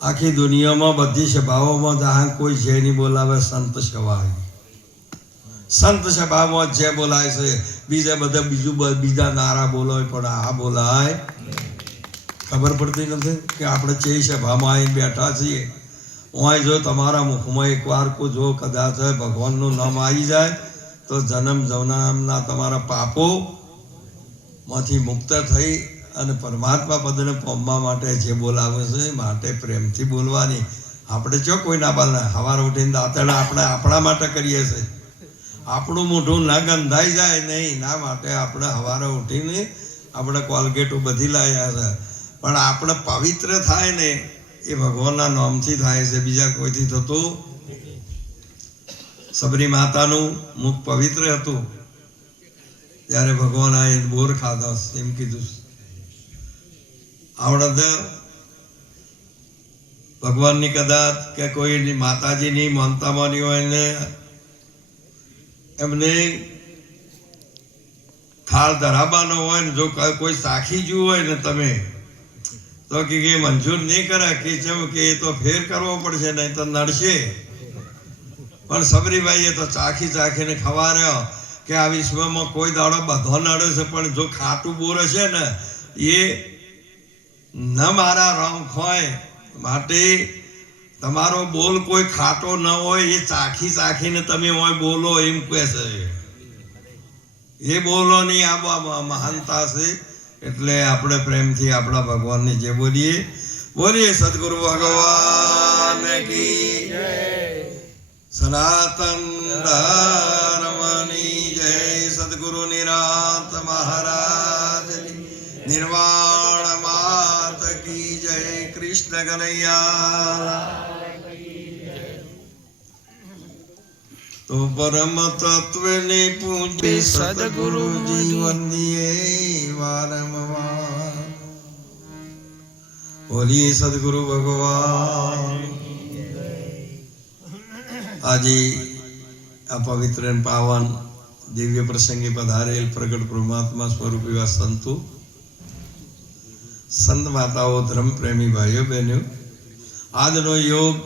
આખી દુનિયામાં બધી સભાઓમાં જહાં કોઈ જે નહીં બોલાવે, સંત સભા સંત સભામાં જે બોલાય છે, બીજા બધા બીજું બીજા નારા બોલાય, પણ આ બોલાય. ખબર પડતી નથી કે આપણે જે સભામાં આવીને બેઠા છીએ. હું જો તમારા મુખમાં એકવાર કો જો કદાચ ભગવાનનું નામ આવી જાય, તો જન્મ જવનામના તમારા પાપો માંથી મુક્ત થઈ અને પરમાત્મા પદને પામવા માટે જે બોલાવે છે માટે પ્રેમથી બોલવાની. આપણે ચો કોઈ ના બાલ સવારે ઉઠીને દાંતણ આપણે આપણા માટે કરીએ છીએ આપણું મોઢું ના ગંધાઈ જાય નહીં, ના માટે આપણે સવારે ઉઠીને આપણે કોલગેટો બધી લાવ્યા છે. પણ આપણે પવિત્ર થાય ને, એ ભગવાનના નામથી થાય છે. બીજા કોઈથી થતું? સબરી માતાનું મુખ પવિત્ર હતું. ત્યારે ભગવાન આ બોર ખાધો, એમ કીધું. આવડત ભગવાનની કદાચ કે કોઈ માતાજીની માનતા માની હોય ને એમને થાળ ધરાવવાનો હોય ને જો કોઈ સાખી ગયું હોય ને તમે, તો કે કે મંજૂર નહીં કરે, કે જેમ કે એ તો ફેર કરવો પડશે, નહીં તો નડશે. પણ સબરીભાઈએ તો ચાખી ચાખીને ખવાર્યો કે આ વિશ્વમાં કોઈ દાડો બધો નડે છે, પણ જો ખાટું બોર હશે ને, એ ન મારા રંગ હોય માટે તમારો બોલ કોઈ ખાટો ન હોય, એ ચાખી ચાખીને તમે હોય બોલો એમ કહે છે. એ બોલોની આ મહાનતા છે. એટલે આપણે પ્રેમથી આપણા ભગવાનને જે બોલીએ બોલીએ સદગુરુ ભગવાન કી સનાતન ધર્મની જય, સદગુરુ નિરાત મહારાજ. કૃષ્ણ કનૈયા તો પરમ તત્વને પૂજે સદગુરુ જીવનીએ વારંવાર બોલીએ સદગુરુ ભગવાન આજે આ પવિત્ર પાવન દિવ્ય પ્રસંગે પધારેલ પ્રગટ પરમાત્મા સ્વરૂપ એવા સંતો સંત માતાઓ ધર્મ પ્રેમી ભાઈઓ, બહેનો, આજનો યોગ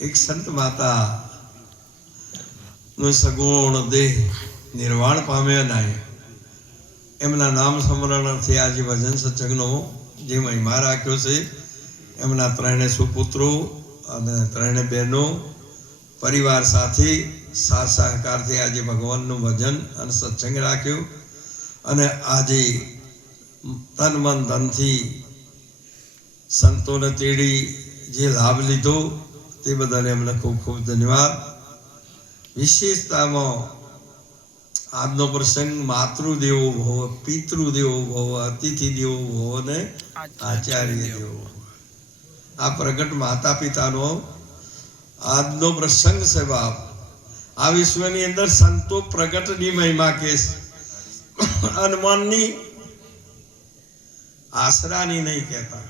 એક સંત માતા નો સગુણ દેહ નિર્વાણ પામ્યો નાય. એમના નામ સ્મરણથી આજે ભજન સત્સંગનો જે મહિમા રાખ્યો છે, એમના ત્રણે સુપુત્રો અને ત્રણે બહેનો, પરિવાર સાથે સાથ સહકારથી આજે ભગવાનનું ભજન અને સત્સંગ રાખ્યો. અને આજે તન મન ધનથી સંતોને તેડી જે લાભ લીધો તે બધાને અમને ખૂબ ખૂબ ધન્યવાદ. વિશેષતામાં આજનો પ્રસંગ માતૃદેવો ભવ, પિતૃદેવો ભવ અતિથિ દેવો ભવ અને આચાર્ય દેવો આ પ્રગટ માતા પિતાનો આજનો પ્રસંગ છે બાપ આ વિશ્વની અંદર સંતો પ્રગટની મહિમા કે હનુમાનની આશરાની નહીં કહેતા.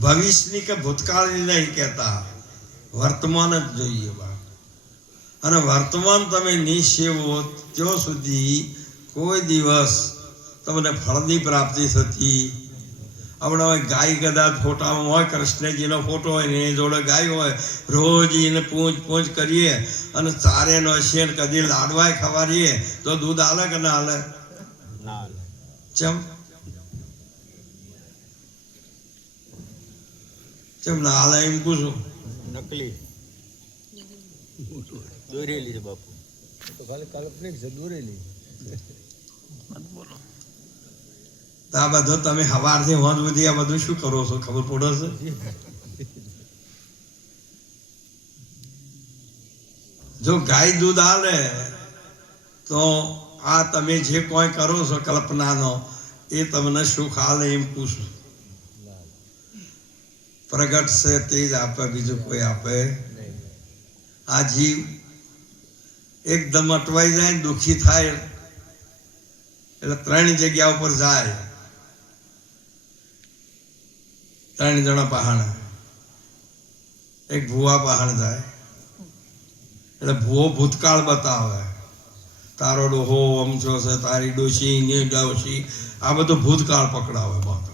ભવિષ્યની કે ભૂતકાળની નહીં કહેતા. વર્તમાન જ જોઈએ બા. અને વર્તમાન તમે નિશેવો ત્યાં સુધી કોઈ દિવસ તમને ફળની પ્રાપ્તિ થતી. આપણે હવે ગાય કદાચ ફોટામાં હોય કૃષ્ણજીનો ફોટો હોય ને એ જોડે ગાય હોય રોજ એને પૂંછ પૂંછ કરીએ અને ચારે નો શેર કદી લાડવાય ખવારીએ તો દૂધ આલે કે ના આલે. ચમ? ચમ ના આલે એમ પૂછું નકલી. દોરેલી છે બાપુ. તો ખાલી કાલ્પનિક છે દોરેલી. બોલો. આ બધું તમે સવારથી હોંજ સુધી આ બધું શું કરો છો? ખબર પડે છે? જો ગાય દૂધ આલે તો આ તમે જે કોઈ કરો છો કલ્પનાનો એ તમને સુખ આલે એમ પૂછું પ્રગટ છે તે જ આપે, બીજું કોઈ આપે આ જીવ એકદમ અટવાઈ જાય દુઃખી થાય, એટલે ત્રણ જગ્યા ઉપર જાય. ત્રણ જણા પહાણ. એક ભુવા પહાણ જાય. એટલે ભુવો ભૂતકાળ બતાવે. તારો ડોહો અમચો છે, તારી ડોશી ને ડોશી. આ બધું ભૂતકાળ પકડાવે. બાપ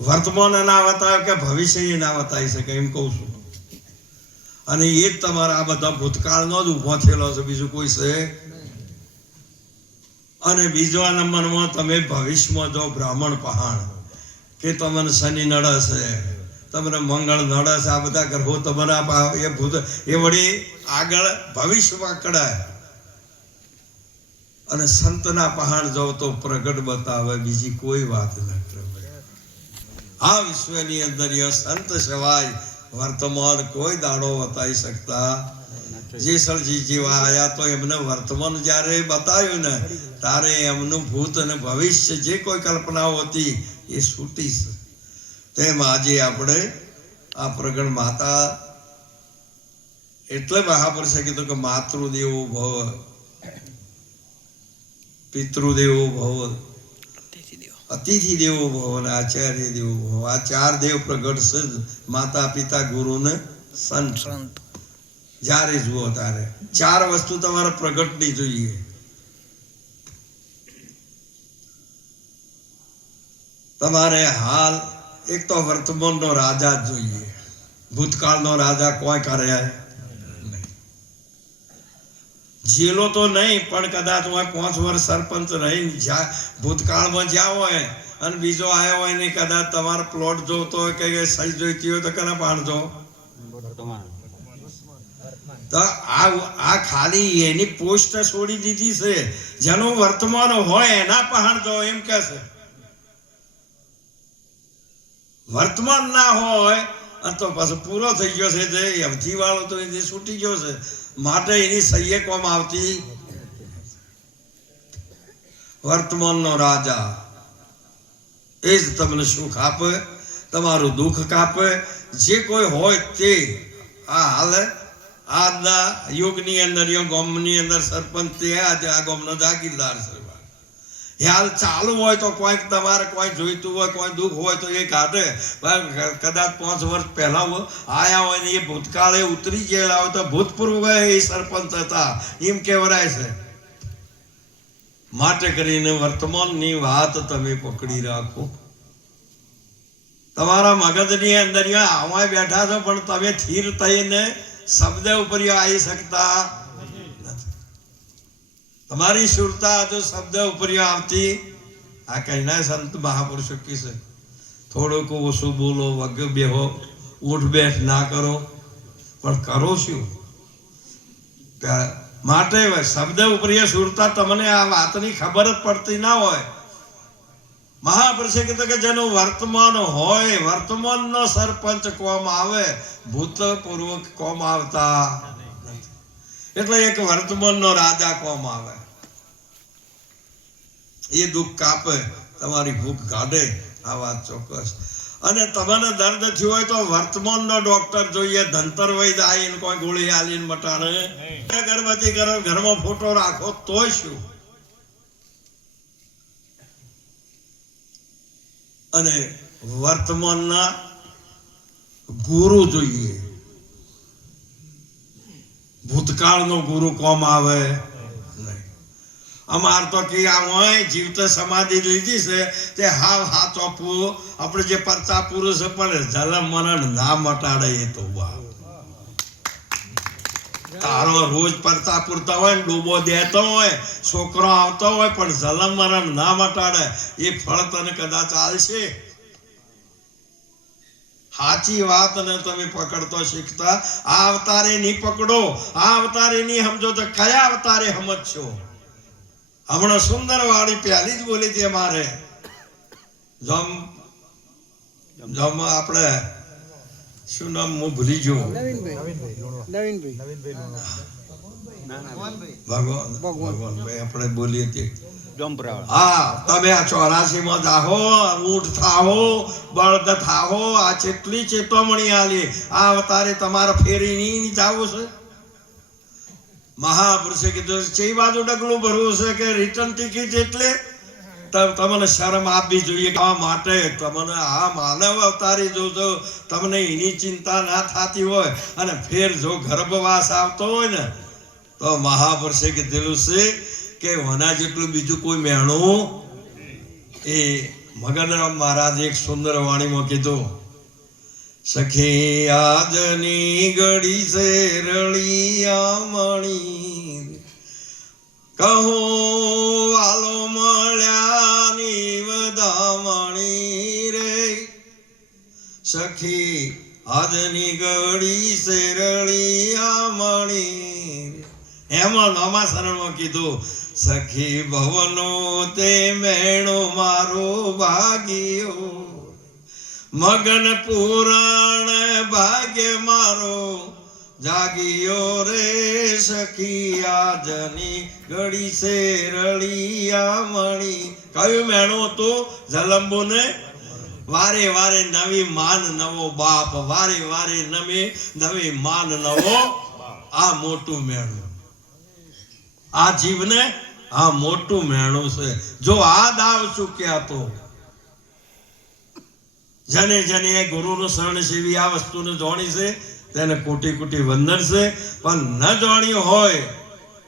વર્તમાન ના બતાવે કે ભવિષ્ય ના બતાવી શકે એમ કહું છું. અને એ જ તમારા આ બધા ભૂતકાળનો જ ઊભો થયેલો છે. બીજું કોઈ છે? અને બીજા નંબરમાં તમે ભવિષ્યમાં જો બ્રાહ્મણ પહાણ કે તમને શનિ નડે છે તમને મંગળ નડે છે આ બધા ગ્રહો તમારા એ ભૂત એ વળી આગળ ભવિષ્યમાં કડાય અને સંતના પહાણ જાઓ તો પ્રગટ બતાવે, બીજી કોઈ વાત ન કરે આ વિશ્વની અંદર સંત સિવાય વર્તમાન કોઈ દાડો બતાવી શકતા જેસલજી જેવા આયા તો એમને વર્તમાન જ્યારે બતાવ્યું ને તારે એમનું ભૂત અને ભવિષ્ય જે કોઈ કલ્પનાઓ હતી એ છૂટી છે તેમ આજે આપણે આ પ્રગટ માતા એટલે મહાપુરુષે કીધું કે માતૃદેવો ભવ પિતૃદેવો ભવ. અતિથિ દેવો ભવ અને આચાર્ય દેવો ભવ આ ચાર દેવ પ્રગટ છે જ. માતા પિતા ગુરુ ને સંત જ્યારે જુઓ ત્યારે ચાર વસ્તુ તમારે પ્રગટની જોઈએ તમારે હાલ એક તો વર્તમાનનો રાજા જ જોઈએ ભૂતકાળનો રાજા કોઈ કરે નહીં. જેલો તો નહીં, પણ કદાચ હું પાંચ વર્ષ સરપંચ રહીને જ્યાં ભૂતકાળમાં જ્યાં હોય અને બીજો આવ્યો હોય ને કદાચ તમારો પ્લોટ જોતો હોય કે સહી જોઈતી હોય તો કને પાડજો. તો આ આ ખાલી એની પોસ્ટ છોડી દીધી છે. જેનું વર્તમાન હોય એના પહાડજો એમ કે છે. વર્તમાન ના હોય તો પાછો પૂરો થઈ ગયો છે, જે અવધિ વાળો તો એ છૂટી ગયો છે. માટે એની કોમ આવતી? વર્તમાનનો રાજા. એ જ તમને સુખ આપે, તમારું દુઃખ કાપે. જે કોઈ હોય તે આ હાલ આજના યુગની અંદર, યો ગામની અંદર સરપંચ તે આજે આ ગામનો જાગીરદાર છે. હાલ ચાલુ હોય તો કોઈક તમારે કોઈ જોઈતું હોય, કોઈ દુઃખ હોય તો એ કાઢે કદાચ પાંચ વર્ષ પહેલા આયા હોય ને એ ભૂતકાળે ઉતરી ગયેલા હોય તો ભૂતપૂર્વ એ સરપંચ હતા. એમ કહેવરાય છે. માટે કરીને વર્તમાનની વાત તમે પકડી રાખો. તમારા મગજની અંદર આવા બેઠા છો, પણ તમે થીર થઈને શબ્દ ઉપર આવી શકતા. તમારી સુરતા જો શબ્દ ઉપર આવતી, આ કહીના સંત મહાપુરુષો કી છે, થોડુંક ઓછું બોલો, વગ બેહો, ઉઠ બેઠ ના કરો. પણ કરો શું? માટે શબ્દ ઉપર સુરતા તમને આ વાતની ખબર જ પડતી ના હોય. મહાપુરુષે કીધું કે જેનું વર્તમાન હોય, વર્તમાનનો સરપંચ કોમ આવે, ભૂતપૂર્વક કોમ આવતા. એટલે એક વર્તમાનનો રાજા કોમ આવે. એ દુઃખ કાપે તમારી ભૂખ કાઢે આ વાત ચોક્કસ. અને તમને દર્દ થયું હોય તો વર્તમાનનો ડોક્ટર જોઈએ ધંતર વૈદ આવીને કોઈ ગોળી આલીને મટાડે. અગરબત્તી કરો ઘરમાં ફોટો રાખો તોય શું? અને વર્તમાનના ગુરુ જોઈએ. ભૂતકાળનો ગુરુ કોમ આવે? અમાર તો કે આ જીવતે સમાધિ લીધી છે, તે હાવ હાથો પૂ આપણે જે પરતા પુરુષ પણ જલમ મરણ ના મટાડે એ તો વાવ તારો રોજ પરતા પૂરતા હોય ને, ડૂબો દેતો હોય, છોકરો આવતો હોય, પણ જલમ મરણ ના મટાડે. એ ફળ તને કદાચ આલશે? સાચી વાત ને તમે પકડતો શીખતા. આ અવતારે નહીં પકડો. આ અવતારે નહીં સમજો તો કયા અવતારે સમજશો? હમણાં સુંદર વાળી પહેલી જ બોલી હતી અમારે. જમ જમ આપણે શું નામ હું ભૂલી જો ના ના ભગવાન ભાઈ આપણે બોલી હતી હા, તમે આ ચોરાસીમાં જાહો ઊંટ થાહો, બળદ થાહો, આ કેટલી ચેતવણી આલી, આ અવતારે તમારે ફેરી નહીં જાવું છે? મહાપુરુષે કીધું છે બાજુ ડગલું ભરવું છે કે રિટર્ન ટિકિટ એટલે? તમને શરમ આપવી જોઈએ આ માટે તમને આ માનવ અવતારી જો જો તમને એની ચિંતા ના થતી હોય અને ફેર જો ગર્ભવાસ આવતો હોય ને, તો મહાપુરુષે કીધેલું છે કે વના જેટલું બીજું કોઈ મહેણું એ મગનરામ મહારાજ એક સુંદર વાણીમાં કીધું, સખી આજની ઘડી છે રળિયા મણી કહો વાલો મળ્યાની વધામણી રે. સખી આજની ઘડી છે રળિયા મણી એમાં નોમા શરણમાં કીધું સખી ભવનો તે મેણો મારો ભાગ્યો. મગન પુરાણ ભાગ્ય મારો. જાગ્યો રે સખી આજની ઘડી છે રળિયા મણી. કયું મેણો તો જલંબો ને વારે વારે નવી માન નવો બાપ. વારે વારે નવી નવી માન નવો. આ મોટું મેણું. આ જીવને આ મોટું મેણું છે. જો આ દાવ ચૂક્યા તો. જને જને ગુરુનું શરણ સેવી આ વસ્તુને જોણી છે, તેને કોટી કોટી વંદન છે. પણ ન જોણ્યું હોય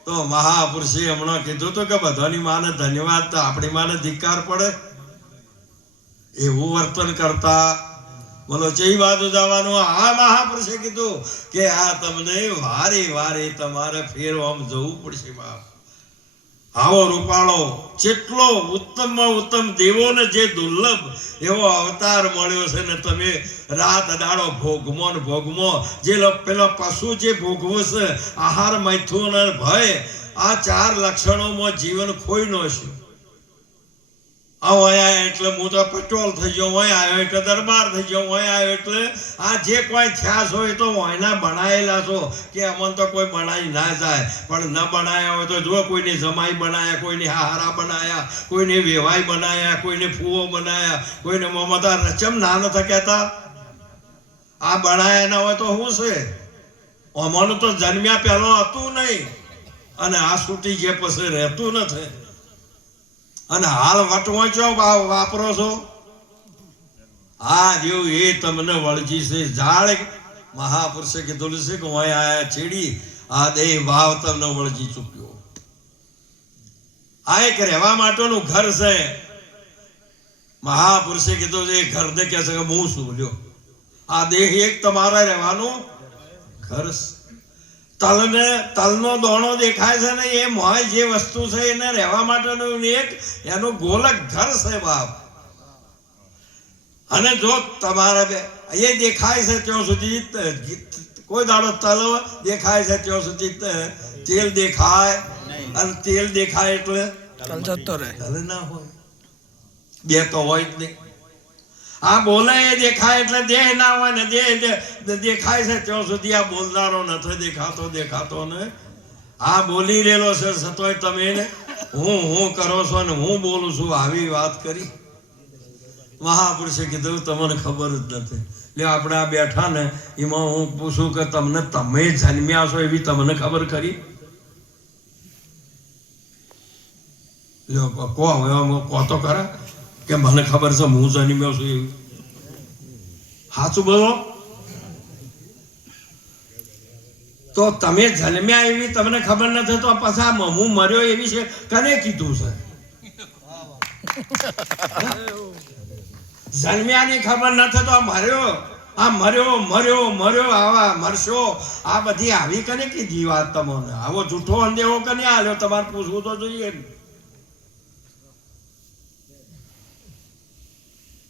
તો મહાપુરુષે હમણાં કીધું તો કે બધાની માને ધન્યવાદ, તો આપણી માને ધિક્કાર પડે. એવું વર્તન કરતા. બોલો ચઈ બાજુ જવાનું આ મહાપુરુષે કીધું કે આ તમને વારે વારે તમારે ફેરવામાં જવું પડશે, બાપ. આવો રૂપાળો જેટલો ઉત્તમમાં ઉત્તમ દેવોને જે દુર્લભ એવો અવતાર મળ્યો છે ને તમે રાત દાડો ભોગમો ને ભોગમો, જે પેલો પશુ જે ભોગવો છે આહાર, મૈથુન ભય, આ ચાર લક્ષણોમાં જીવન ખોઈ નો છે આ અહીંયા એટલે હું તો પેટ્રોલ થઈ ગયો હોય આવ્યો એટલે દરબાર થઈ ગયો હોય આવ્યો એટલે આ જે કોઈ થયા હોય તો હોયના બનાયેલા છો, કે અમને તો કોઈ બનાવી ના જાય. પણ ન બનાવ્યા હોય તો જો કોઈની જમાઈ બનાવ્યા કોઈની હારા બનાવ્યા કોઈને વેવાઈ બનાવ્યા કોઈને ફૂવો બનાવ્યા કોઈને મમતા રચમ ના નથી કહેતા. આ બનાવ્યા ના હોય તો શું છે? અમારું તો જન્મ્યા પહેલો હતું નહીં. અને આ છૂટી જે પછી રહેતું નથી. અને હાલ વટવાંચો વાપરો છો? આ જેવું એ તમને વળજી છે. જાળ મહાપુરુષે કીધું છે કે હું આયા છેડી આ દેહ ભાવ તમને વળજી ચૂક્યો. આ એક રહેવા માટેનું ઘર છે. મહાપુરુષે કીધું છે ઘર ઘરને કહે છે કે હું શું, લ્યો. આ દેહ એક તમારા રહેવાનું ઘર છે. તલને તલનો દોણો દેખાય છે ને એ મોય જે વસ્તુ છે એને રહેવા માટેનું એક એનું ગોલક ઘર છે બાપ. અને જો તમારે બે- એ દેખાય છે ત્યાં સુધી કોઈ દાડો તલ દેખાય છે ત્યાં સુધી તેલ દેખાય અને તેલ દેખાય એટલે તલ જતો રહે. તલ ના હોય. બે તો હોય જ નહીં. આ બોલે એ દેખાય એટલે દેહ ના હોય ને દેહ દેખાય છે, ત્યાં સુધી આ બોલનારો નથી દેખાતો દેખાતો ને. આ બોલી રહેલો છે સતોય તમે ને. હું હું કરો છો ને હું બોલું છું, આવી વાત કરી. મહાપુરુષે કીધું, તમને ખબર જ નથી. એટલે આપણે આ બેઠા ને, એમાં હું પૂછું કે તમને તમે જન્મ્યા છો એવી તમને ખબર ખરી? લ્યો કહો હવે આમાં કો તો ખરા. કે મને ખબર છે, હું જન્મ્યો છું એવું સાચું બોલો. તો તમે જન્મ્યા એવી તમને ખબર નથી તો પછી હું મર્યો એવી છે, કને કીધું છે? જન્મ્યાની ખબર નથી તો મર્યો, આ મર્યો મર્યો મર્યો, આવા મરશો, આ બધી આવી કને કીધી વાત તમને? આવો જૂઠો અંદેવો કને આલ્યો? તમારે પૂછવું તો જોઈએ ને.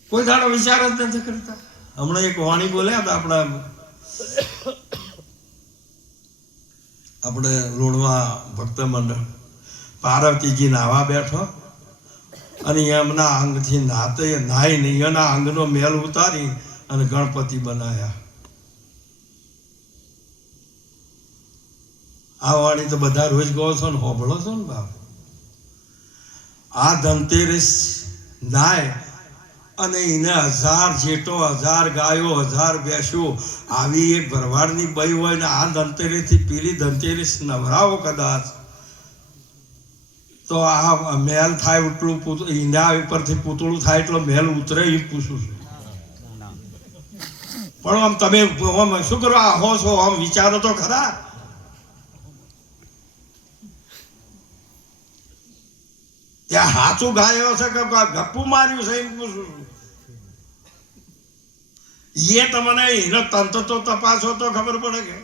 કોઈ દાડો વિચાર જ નથી કરતા. હમણાં એક વાણી બોલ્યા હતા આપણા આપણે રોડમાં ભક્ત મંડળ. પાર્વતીજી નાવા બેઠો. અને એમના અંગથી નાતે નાઈ નહીં એના અંગનો મેલ ઉતારી અને ગણપતિ બનાયા. આ વાણી તો બધા રોજ ગો છો ને, હોભળો છો ને બાપ? આ ધનતેરસ નાય અને એને હજાર જેટો, હજાર ગાયો, હજાર ભેંસો આવી એક ભરવાડની બઈ હોય ને આ ધનતેરસથી પેલી ધનતેરસ નવરાવો કદાચ. તો આ મહેલ થાય એટલું ઈંડા ઉપરથી પૂતળું થાય એટલો મહેલ ઉતરે એ પૂછું છું. પણ આમ તમે આમ શું કરો? આ હો છો, આમ વિચારો તો ખરા. ત્યાં હાથું ગાયો છે કે ગપ્પુ માર્યું છે એમ પૂછું છું. એ તમને એનો તંત્ર તો તપાસો તો ખબર પડે કે.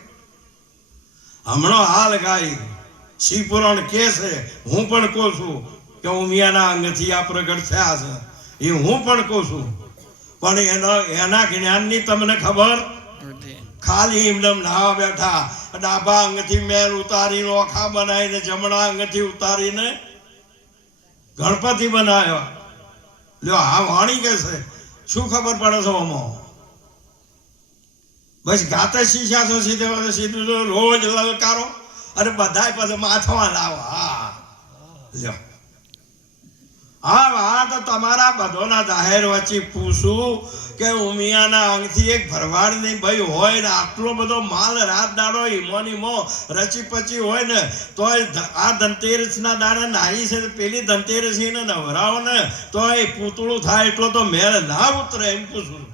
હમણો હાલ ગાય શિવપુરાણ કે છે હું પણ કહું છું કે ઉમિયાના અંગથી આ પ્રગટ થયા છે. એ હું પણ કહું છું. પણ એનો એના જ્ઞાનની તમને ખબર? ખાલી એમનેમ નાવા બેઠા ડાબા અંગથી મેલ ઉતારીને ઓખા બનાવીને જમણા અંગથી ઉતારીને ગણપતિ બનાવ્યો. લ્યો આ વાણી કે છે? શું ખબર પડે છે આમાં? બસ ગાતે શીખ્યા છો સીધે સીધું રોજ લલકારો અને બધાય પાસે માથવા લાવો. હા. લ્યો. હા વાત તમારા બધોના જાહેર વચ્ચે પૂછું કે ઉમિયાના અંગથી એક ભરવાડની ભાઈ હોય ને આટલો બધો માલ રાત દાડો ઈમો ઈમો રચી પચી હોય ને તો આ ધનતેરસના દાડે નાહી છે પેલી ધનતેરસીને નવરાવો ને તો એ પૂતળું થાય એટલો તો મેળ ના ઉતરે એમ પૂછું.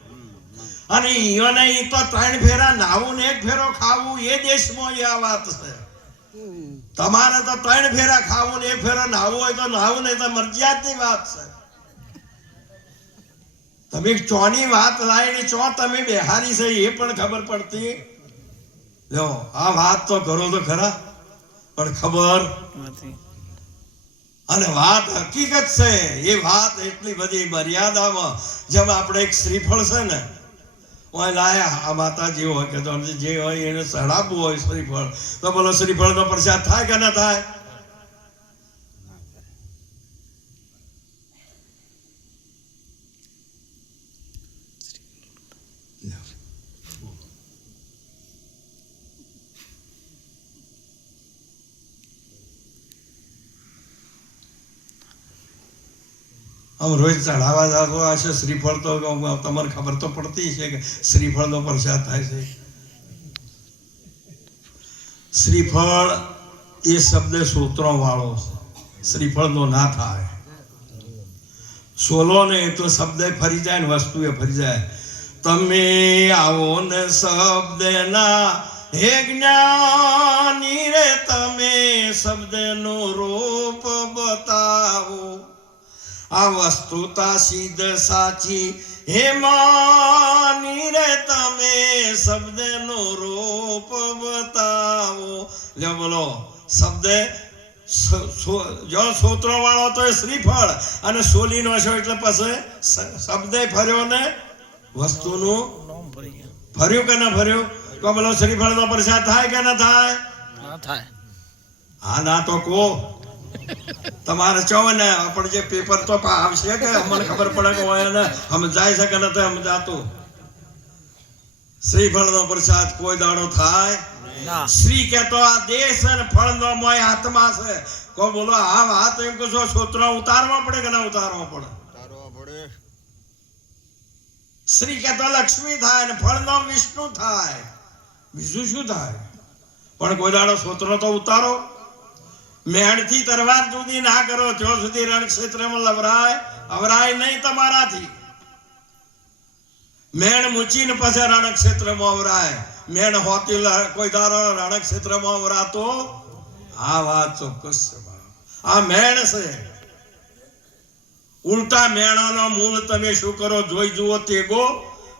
અને ઈયોને ઈ તો ત્રણ ફેરા નાવું ને એક ફેરો ખાવું એ દેશમાં એ આ વાત છે. તમારે તો ત્રણ ફેરા ખાવું ને એક ફેરો નાવું હોય તો નાવું નહીં તો મરજિયાતની વાત છે. તમે ચોની વાત લાવીને ચો તમે બેહારી છે એ પણ ખબર પડતી. જો આ વાત તો કરો તો ખરા પણ ખબર અને વાત હકીકત છે એ વાત એટલી બધી મર્યાદામાં જેમ આપણે એક શ્રીફળ છે ને ઓય લાયા, આ માતાજી હોય કે જે હોય એને ચડાવવું હોય શ્રીફળ. તો બોલો, શ્રીફળનો પ્રસાદ થાય કે ના થાય? આમ રોજ ચઢાવા જતો હશે શ્રીફળ તો તમને ખબર તો પડતી છે કે શ્રીફળનો પ્રસાદ થાય છે. શ્રીફળ એ શબ્દ સૂત્રો વાળો છે. શ્રીફળનો ના થાય. સોલો ને તો શબ્દ ફરી જાય ને વસ્તુ એ ફરી જાય. તમે આવો ને શબ્દના હે જ્ઞાની રે, તમે શબ્દનો રૂપ બતાવો. આ વસ્તુતા સિદ્ધ સાચી. હે માની રે તમે શબ્દનો રૂપ બતાવો. લે બોલો શબ્દ જો સૂત્રો વાળો તો એ શ્રીફળ અને સોલીનો છો એટલે પછી શબ્દ ફર્યો ને વસ્તુનું ફર્યું કે ના ફર્યું? તો બોલો શ્રીફળનો પ્રસાદ થાય કે ના થાય? થાય. હા ના તો કહો. તમારે છો ને આપણે જે પેપર તો આવશે કે? અમને ખબર પડે કે હોય ને સમજાય છે કે નથી સમજાતું શ્રીફળનો પ્રસાદ કોઈ દાડો થાય? શ્રી કહેતો આ દેશ અને ફળનો મોય હાથમાં છે. કો બોલો આ વાત એમ કે છો સૂત્રો ઉતારવા પડે કે ના ઉતારવા પડે? પડે. શ્રી કહેતો લક્ષ્મી થાય ને ફળ નો વિષ્ણુ થાય. બીજું શું થાય? પણ કોઈ દાડો છોતરો તો ઉતારો. મેળથી તરવાર સુધી ના કરો ત્યાં સુધી રણક્ષેત્રમાં લવરાય, અવરાય નહીં તમારાથી. મેણ મૂચીને પછી રણક્ષેત્રમાં અવરાય. મેણ હોતી કોઈ દાડો રણક્ષેત્રમાં અવરાતો આ વાત ચોક્કસ છે આ મેણ છે. ઉલટા મેણાનો મૂળ તમે શું કરો, જોઈ જુઓ તેગો.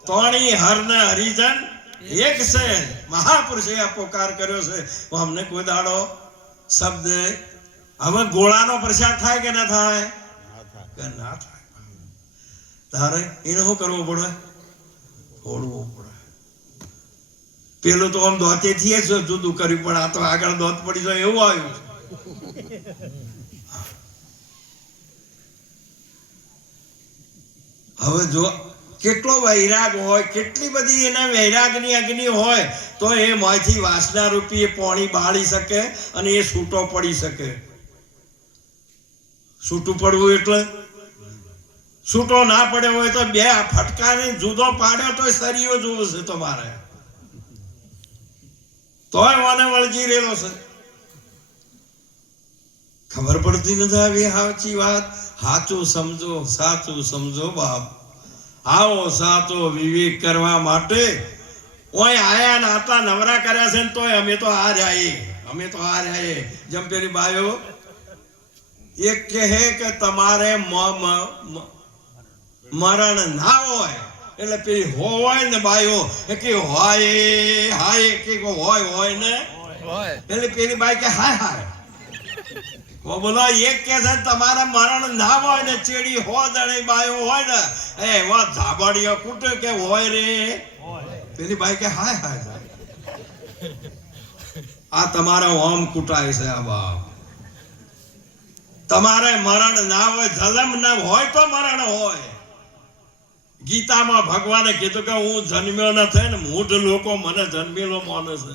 તોણી હર ને હરિજન એક છે. મહાપુરુષે આ પોકાર કર્યો છે. અમને કોઈ દાડો શબ્દ હવે ગોળાનો પ્રસાદ થાય કે ના થાય? કે ના થાય. તારે એને શું કરવું પડે? છોડવું પડે. પેલું તો આમ દોતેથી જ જુદું કર્યું પણ આ તો આગળ દોત પડી જાય એવું આવ્યું હવે જો કેટલો વૈરાગ હોય, કેટલી બધી એના વૈરાગની અગ્નિ હોય, તો એ મોંથી વાસના રૂપી એ પોણી બાળી શકે અને એ છૂટો પડી શકે. છૂટું પડવું એટલે? છૂટો ના પડ્યો હોય તો બે ફટકાને જુદો પાડ્યો તો સરીઓ જુઓ છે તમારે. તોય મને વળગી રહેલો છે. ખબર પડતી નથી આવી સાચી વાત? સાચું સમજો સાચું સમજો બાપ. આવો સાચો વિવેક કરવા માટે ઓય આયા ને આટલા નવરા કર્યા છે ને તોય અમે તો આ રહ્યા અમે તો આ રહ્યા જેમ પેલી બાયો એક કહે કે તમારે મરણ ના હોય. એટલે પેલી હોય ને બાયો એ કે હોય હાય કે હોય હોય ને? એટલે પેલી બાઈ કે હાય હાય. ઓ બોલો એક કે છે તમારે મરણ ના હોય ને ચેડી હો દણે બાયો હોય ને એ એવા ધાબડીઓ કૂટે કે હોય રે? પેલી બાઈ કે હાય હાય. આ તમારા ઓમ કૂટાય છે આ બાપ. તમારે મરણ ના હોય જલમ ના હોય તો મરણ હોય. ગીતામાં ભગવાને કીધું કે હું જન્મ્યો નથી ને મૂઢ લોકો મને જન્મેલો માને છે.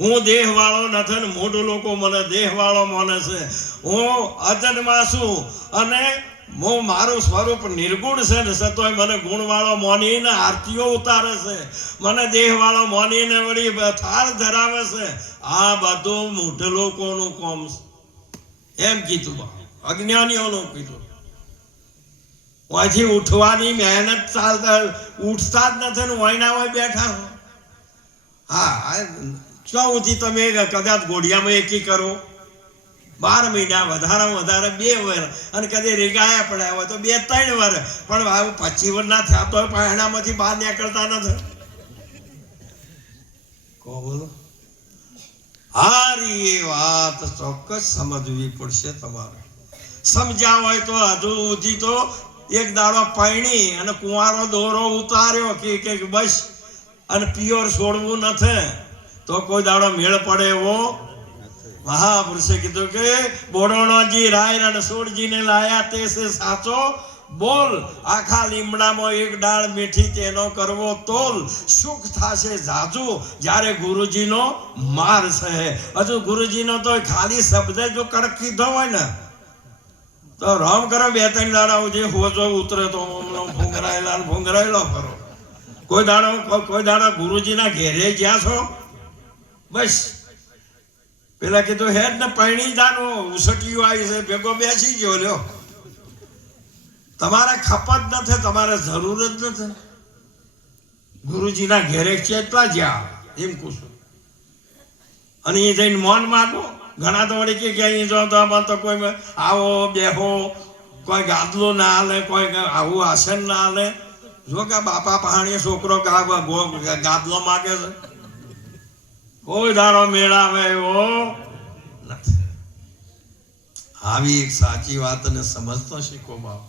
હું દેહવાળો નથી ને મૂઢ લોકો મને દેહવાળો માને છે. હું અજન્મા છું અને હું મારું સ્વરૂપ નિર્ગુણ છે ને સતોય મને ગુણવાળો મોનીને આરતીઓ ઉતારે છે. મને દેહવાળો મોનીને વળી થાળ ધરાવે છે. આ બધું મૂઢ લોકોનું કોમ એમ કીધું અજ્ઞાનીઓનું કીધું. અહીંથી ઉઠવાની મહેનત ચાલતા ઉઠતા જ નથી ને વયના હોય બેઠા હા. સુધી તમે કદાચ ઘોડિયામાં એકી કરો? બાર મહિના વધારામાં વધારે બે વર. અને કદી રેગાયા પડ્યા હોય તો બે ત્રણ વર. પણ આવું પચી વર ના થયા તો પહેણામાંથી બહાર નીકળતા નથી. કહો બોલો? હારી એ વાત ચોક્કસ સમજવી પડશે તમારે. સમજ્યા હોય તો હજુ સુધી તો એક દાડો પૈણી અને કુંવારો દોરો ઉતાર્યો કે કે બસ અને પિયોર છોડવું નથી, તો કોઈ દાડો મેળ પડે એવો મહાપુરુષે કીધું કે, બોડોણોજી રાય રણછોડજીને લાયા તે છે સાચો બોલ. આખા લીમડામાં એક ડાળ મીઠી તેનો કરવો તોલ. સુખ થશે જાજુ જ્યારે ગુરુજીનો માર છે. હજુ ગુરુજીનો તો ખાલી શબ્દ જો કડક કીધો હોય ને. તો રામ કરો બે ત્રણ દાડા જે હોજો ઉતરે તો ભૂંગરાયેલા ભૂંગરાયેલો કરો. કોઈ દાડો કોઈ- દાડા ગુરુજીના ઘેરે જ્યાં છો? બસ. પેલા કીધું હેડ ને પૈણી દાનો, ઉસટીયું આવી છે, ભેગો બેસી ગયો લ્યો. તમારે ખપત નથી તમારે જરૂર જ નથી ગુરુજીના ઘેરે ચેતવા જ્યાં? એમ પૂછું. અને એ જઈને મૌન માગો. ઘણા તો વળી કે અહીં જો તો તો કોઈ આવો, બેહો, કોઈ ગાદલો ના હાલે, કોઈ આવું આસન ના હાલે. જો કે બાપા પહાણી છોકરો ગાદલો માગે છે. કોઈ ધારો મેળાવે એવો નથી. આવી એક સાચી વાતને સમજતો શીખો બાપ.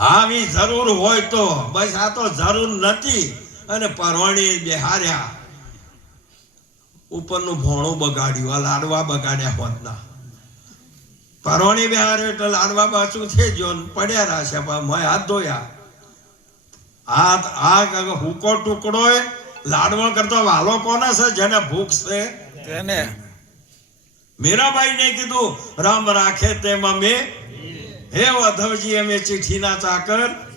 આવી જરૂર હોય તો, બસ આ તો જરૂર નથી. અને પરવણી બેહાર્યા. ઉપરનું ભોણું બગાડ્યું. આ લાડવા બગાડ્યા હોતના. પરોણી બેહાર્યો એટલે લાડવા પાછું છે જો ને પડ્યા રાશે પણ મેં હાથ ધોયા. હાથ આ હુકો ટુકડો લાડવો કરતો વાલો કોને છે જેને ભૂખ છે. તેને. મીરાબાઈને કીધું રામ રાખે તેમાં મેં હે વધવજી અમે ચીઠીના ચાકર.